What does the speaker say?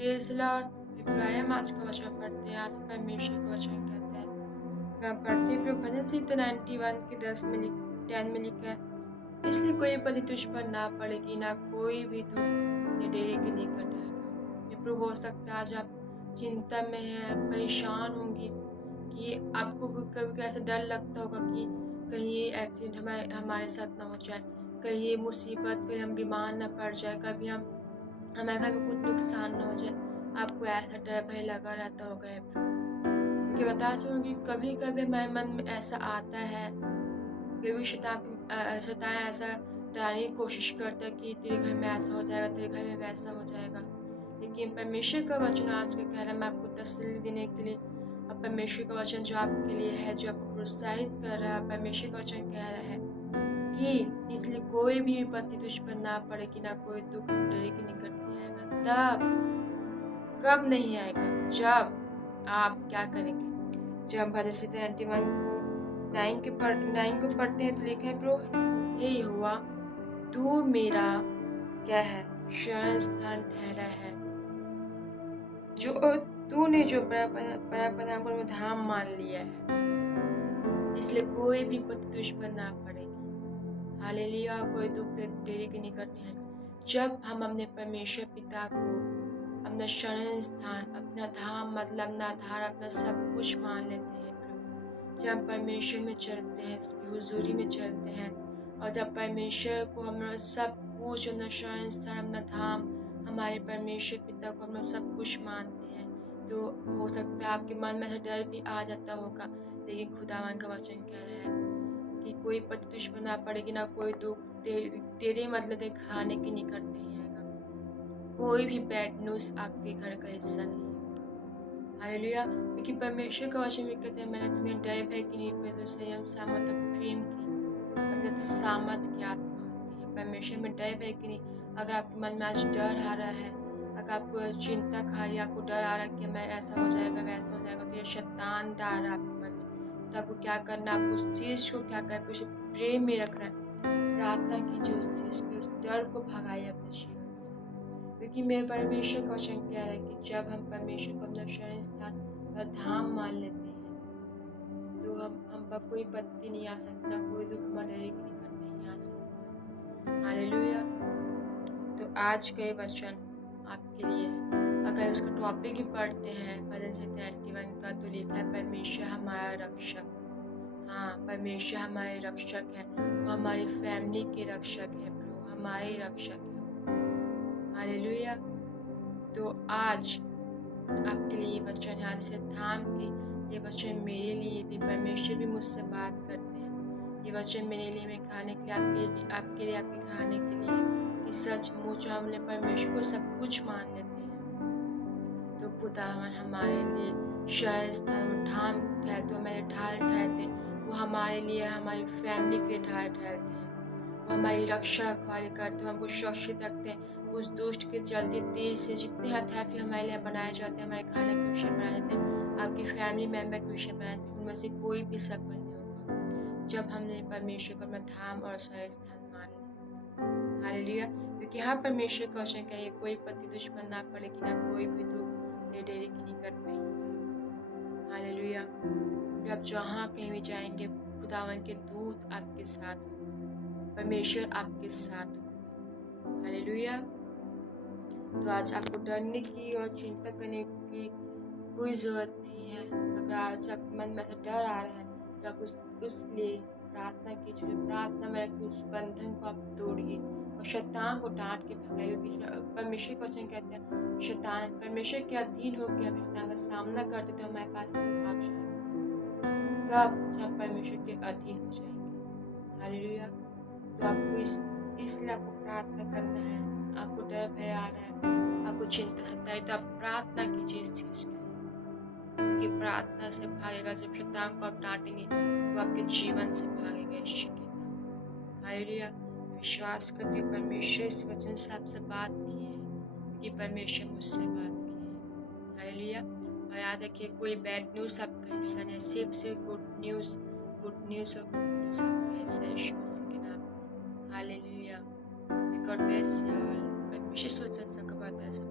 Praise Lord. Ibrahim आज का वचन पढ़ते हैं। आज परमेश्वर का वचन कहता है, अगर हम पढ़ते हैं प्रभु भजन संहिता 91 के 10 में लिखा है, इसलिए कोई विपत्ति तुझ पर ना पड़ेगी, ना कोई भी दुख तेरे डेरे के निकट आएगा। ये प्रभु हो सकता है आज आप चिंता में हैं, परेशान होंगी कि आपको कभी ऐसा डर लगता होगा कि कहीं ये एक्सीडेंट हमारे साथ ना हो जाए, कहीं ये मुसीबत, कहीं हम बीमार ना पड़ जाए, कभी हमारे घर में कुछ नुकसान ना हो जाए। आपको ऐसा डर भय लगा रहता होगा ये प्रभु। क्योंकि बताना चाहूँगी कभी कभी हमारे मन में ऐसा आता है, कभी शैतान ऐसा डराने की कोशिश करता है कि तेरे घर में ऐसा हो जाएगा, तेरे घर में वैसा हो जाएगा। लेकिन परमेश्वर का वचन आज का कह रहा है, मैं आपको तसल्ली देने के लिए, अब परमेश्वर का वचन जो आपके लिए है, जो आपको प्रोत्साहित कर रहा है, परमेश्वर का वचन कह रहा है कि इसलिए कोई भी विपत्ति तुझ पर ना पड़ेगी, ना कोई दुख तेरे के निकट नहीं आएगा। तब कब नहीं आएगा? जब आप क्या करेंगे? जब हम भजन संहिता 91 को 9 को पढ़ते हैं तो लिखा है, प्रभु हे यहोवा, तू मेरा क्या है? शरण स्थान ठहरा है। जो तूने जो परम में धाम मान लिया है, इसलिए कोई भी विपत्ति तुझ पर ना पड़ेगी। हालेलुया। कोई दुख तेरे के निकट नहीं आएगा। जब हम अपने परमेश्वर पिता को अपना शरण स्थान, अपना धाम, मतलब अपना आधार, अपना सब कुछ मान लेते हैं प्रभु, जब हम परमेश्वर में चलते हैं, उसकी हुजूरी में चलते हैं, और जब परमेश्वर को हम सब कुछ, अपना शरण स्थान, अपना धाम, हमारे परमेश्वर पिता को हम सब कुछ मानते हैं, तो हो सकता है आपके मन में ऐसा डर भी आ जाता होगा। लेकिन खुदावन का वचन कह रहा है कि कोई विपत्ति तुझ पर ना पड़ेगी, ना कोई दुख तेरे मतलब तेरे खाने के निकट नहीं आएगा। कोई भी बैड न्यूज़ आपके घर का हिस्सा नहीं होगा। हालेलुया। क्योंकि परमेश्वर का वचन भी कहते हैं, मैंने तुम्हें डर भय की नहीं पर संयम, सामर्थ और प्रेम की, मतलब सामर्थ की आत्मा होती है। परमेश्वर में डर भय की नहीं। अगर आपके मन में आज डर आ रहा है, अगर आपको चिंता खा रही है, आपको डर आ रहा है कि मैं ऐसा हो जाएगा, वैसा हो जाएगा, तो ये शैतान डाल रहा है आपके मन में, तो आपको क्या करना है? आपको उस चीज़ को क्या करना है? उसे प्रेम में रखना है। प्रार्थना कीजिए उस चीज़ की, उस डर को भगाइए अपने जीवन से। क्योंकि मेरे परमेश्वर का वचन कह रहा है कि जब हम परमेश्वर को अपना शरण स्थान और धाम मान लेते हैं, तो हम पर कोई विपत्ति नहीं आ सकती, ना कोई दुख हमारे के निकट नहीं आ सकता। हालेलुया। तो आज का ये वचन आपके लिए है। अगर उसका टॉपिक ही पढ़ते हैं भजन संहिता 91 का, तो लिखा है, परमेश्वर हमारा रक्षक। हाँ, परमेश्वर हमारे रक्षक है, वो हमारी फैमिली के रक्षक है प्रभु, हमारे ही रक्षक है। हालेलुया। तो आज आपके लिए ये वचन है, आज से थाम के ये वचन मेरे लिए भी, परमेश्वर भी मुझसे बात करते हैं। ये वचन मेरे लिए, मेरे खाने के लिए, आपके लिए, आपके खाने के लिए, कि सचमुच हम अपने परमेश्वर को सब कुछ मान लेते हैं, तो खुदावन हमारे लिए शरण स्थान, ठाम ठहरते, हमारे ढाल ठहरते, वो हमारे लिए, हमारी फैमिली के लिए ढाल ठहरते हैं। वो हमारी रक्षा रखवाली करते, हमको सुरक्षित रखते हैं उस दुष्ट के चलते तीर से। जितने हथयार हमारे लिए बनाए जाते हैं, हमारे खाने के विषय बनाए जाते हैं, आपकी फैमिली मेंबर के विषय बनाए जाते हैं, उनमें से कोई भी सफल नहीं होगा जब हमने परमेश्वर को अपना धाम और शरण स्थान मान लिया। हालेलुया। क्योंकि हाँ, परमेश्वर का वचन कहे, कोई विपत्ति तुझ पर ना पड़ेगी, ना कोई भी दुख तेरे डेरे के निकट नहीं आएगा। हालेलुया। फिर आप जहाँ कहीं भी जाएंगे, खुदावन के दूत आपके साथ होंगे, परमेश्वर आपके साथ होंगे। हालेलुया। तो आज आपको डरने की और चिंता करने की कोई ज़रूरत नहीं है। अगर आज आपके मन में ऐसा डर आ रहा है, तो आप उस लिए प्रार्थना कीजिए। प्रार्थना में रखिए, उस बंधन को आप तोड़िए और शैतान को डांट के भगाइए। क्योंकि परमेश्वर का वचन कहते हैं, शैतान परमेश्वर के अधीन होकर हम शैतान का सामना करते तो हमारे पास भाग जाएगा। कब? जब परमेश्वर के अधीन हो जाएंगे। हालेलुया। तो आपको इसलिए आपको प्रार्थना करना है। आपको डर भय आ रहा है, आपको चिंता सता है, तो आप प्रार्थना कीजिए इस चीज़ के लिए। क्योंकि प्रार्थना से भागेगा। जब शैतान को आप डांटेंगे, तो आपके जीवन से भागेगा यीशु के नाम। हालेलुया। विश्वास करती हूँ परमेश्वर इस वचन से आपसे बात की है, क्योंकि परमेश्वर मुझसे बात की है। हालेलुया। और याद रखिए, कोई बैड न्यूज़ आपका हिस्सा नहीं, सिर्फ गुड न्यूज़, गुड न्यूज़ और गुड न्यूज़ आपका हिस्सा है यीशु मसीह के नाम। Hallelujah. May God bless you all. Permission वचन से आपका बहुत ऐसा